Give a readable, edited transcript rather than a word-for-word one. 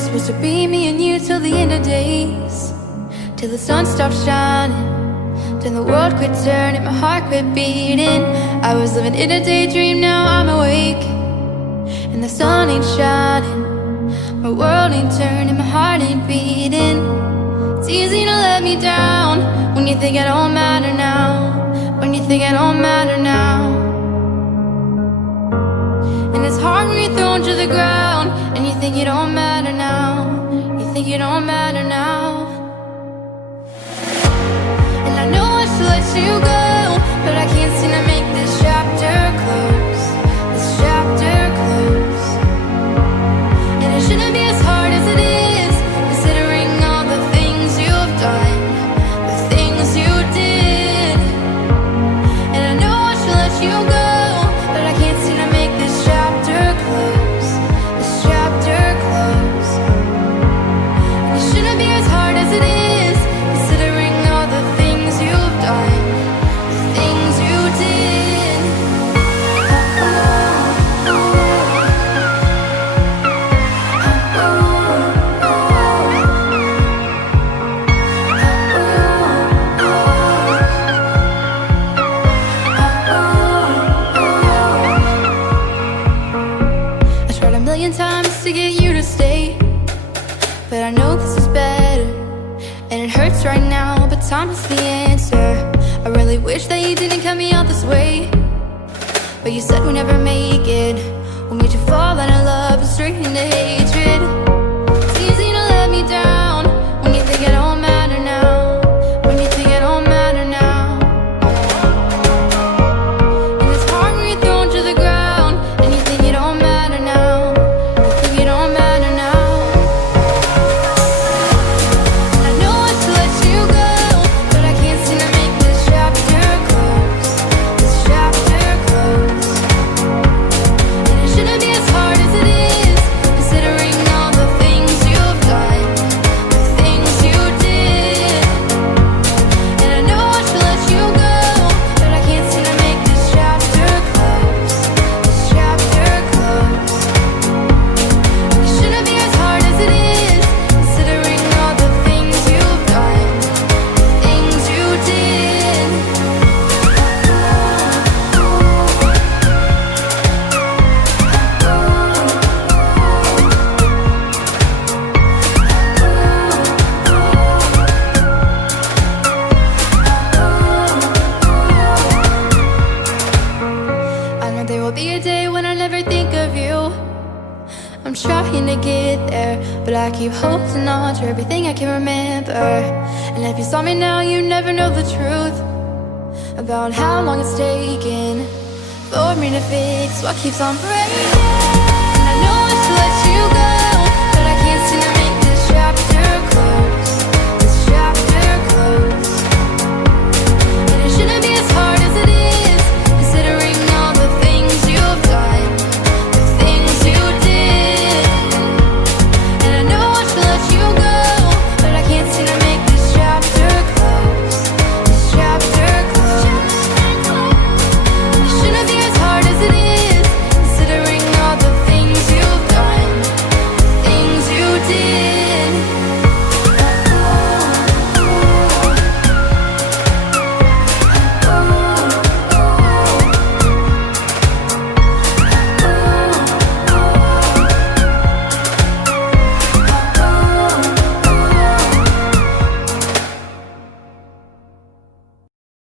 Supposed to be me and you till the end of days, till the sun stopped shining, till the world quit turning, my heart quit beating. I was living in a daydream, now I'm awake, and the sun ain't shining, my world ain't turning, my heart ain't beating. It's easy to let me down when you think I don't matter now, when you think I don't matter now. And it's hard when you're thrown to the ground and you think you don't matter now, you think you don't matter now. And I know I should let you go, but I can't seem to make this chapter close, this chapter close. And it shouldn't be as hard as it is, considering all the things you've done, the things you did. And I know I should let you go, but I can't seem to make this chapter close, this chapter close. And it shouldn't be as hard as it is, considering all the things you've done, the things you did. I tried a million times to get you to stay, but I know this is better. And it hurts right now, but time is the answer. I really wish that you didn't cut me out this way, but you said we never make it. What made you fall out of love and straight into hatred? It's easy to let me down when you think I don't matter now, when you think I don't matter now. And it's hard when you're thrown to the ground and you think you don't matter now, you think you don't matter now. And I know I should let you go, but I can't seem to make this chapter close, this chapter close. And it shouldn't be as hard as it is, considering all the things you've done, the things you did. And I know I should let you go, but I can't seem to make this chapter close, this chapter close. And it shouldn't be as hard as it is, considering all the things you've done, the things you did. I know there will be a day when I never think of you. I'm trying to get there, but I keep holding on to everything I can remember. And if you saw me now, you'd never know the truth about how long it's taken for me to fix what keeps on breaking.